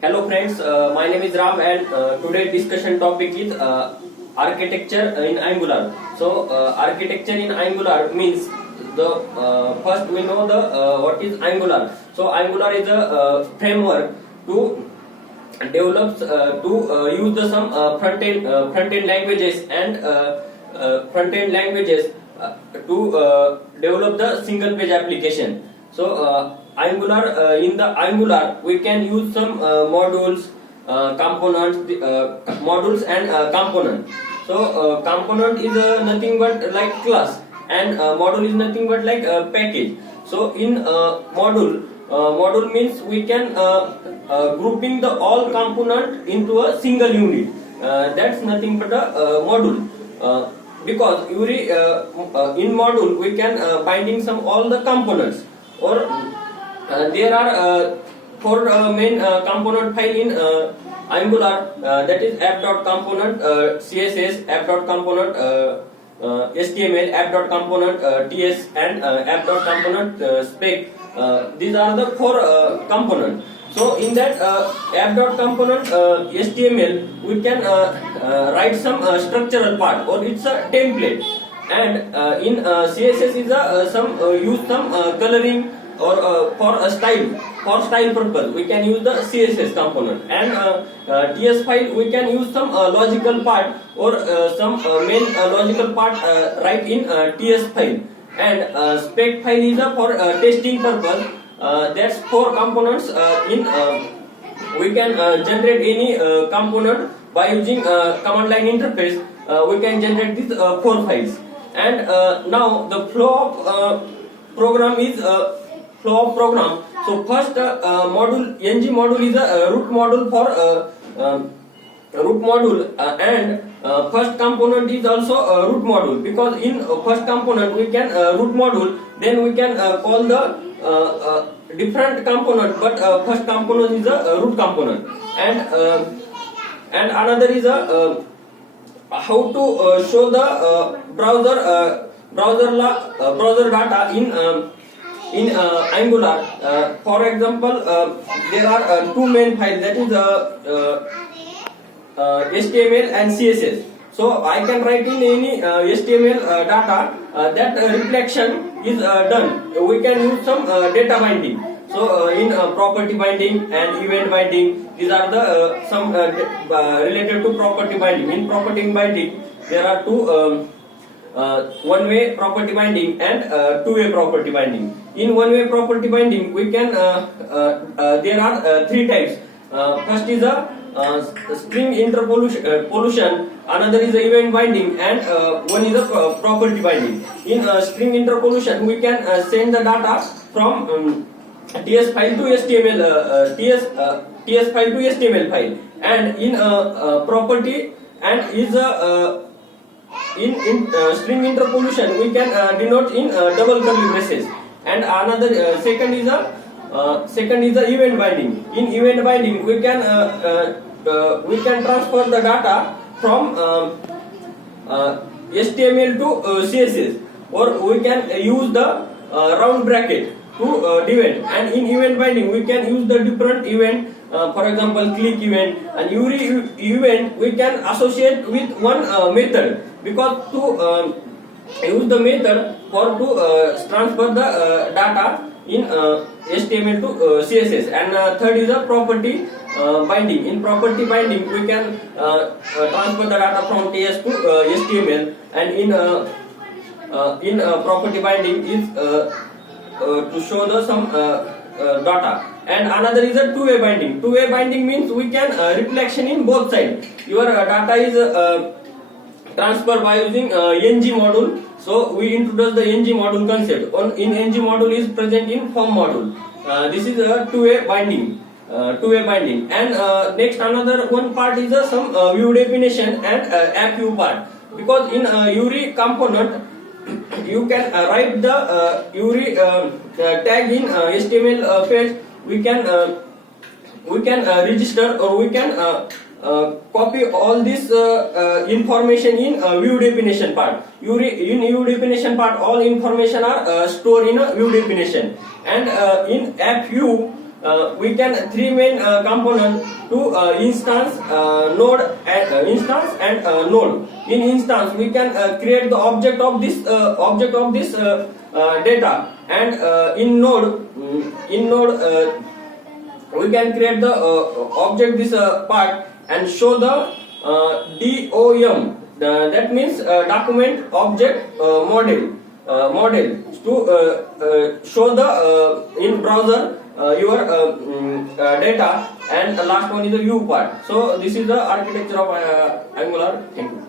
Hello friends, my name is Ram and today's discussion topic is architecture in Angular. So architecture in Angular means the first we know the what is Angular. So Angular is a framework to develop use the some front end languages and to develop the single page application. So Angular in the Angular we can use some modules, components, modules and component. So component is nothing but like class, and module is nothing but like a package. So in module means we can grouping the all component into a single unit. That's nothing but a module. Because in module we can binding some all the components, or there are four main component file in Angular, that is app.component, CSS, app.component, HTML, app.component, TS, and app.component, spec. These are the four components. So in that app.component HTML we can write some structural part, or it's a template, and in CSS is some use some coloring, or for style purpose we can use the CSS component, and TS file we can use some logical part, or some main logical part write in TS file, and spec file is for testing purpose. That's four components. In we can generate any component by using command line interface. We can generate these four files, and now the flow of program is flow of program. So first module, ng module is a root module for root module, and first component is also a root module, because in first component we can root module, then we can call the different component, but first component is a root component, and another is a how to show the browser data in Angular. For example, there are two main files, that is HTML and CSS. So I can write in any HTML data, that reflection is done. We can use some data binding. So in property binding and event binding, these are the some related to property binding. In property binding there are two one-way property binding and two-way property binding. In one-way property binding we can there are three types. First is a string interpolation, another is a event binding, and one is a property binding. In string interpolation we can send the data from TS file to HTML, TS file to HTML file, and in property and is in string interpolation we can denote in double curly braces, and another second is the event binding. In event binding we can transfer the data from HTML to CSS, or we can use the round bracket to divide, and in event binding we can use the different event, for example click event, and every event we can associate with one method, because to use the method for to transfer the data in HTML to CSS. And third is a property binding. In property binding we can transfer the data from TS to HTML, and in property binding is to show the some data. And another is a two-way binding. Two-way binding means we can reflection in both sides. Your data is transferred by using ng module. So we introduce the ng module concept. In ng module is present in form module. This is a two-way binding. And next another one part is some view definition and app view part. Because in URI component you can write the URI tag in HTML page. We can register, or we can copy all this information in view definition part. In view definition part all information are stored in a view definition, and in app view we can three main component to instance, node and node. In instance we can create the object of this data, and in node we can create the object this part and show the DOM. That means document object model to show the in browser your data, and the last one is the view part. So this is the architecture of Angular. Thank you.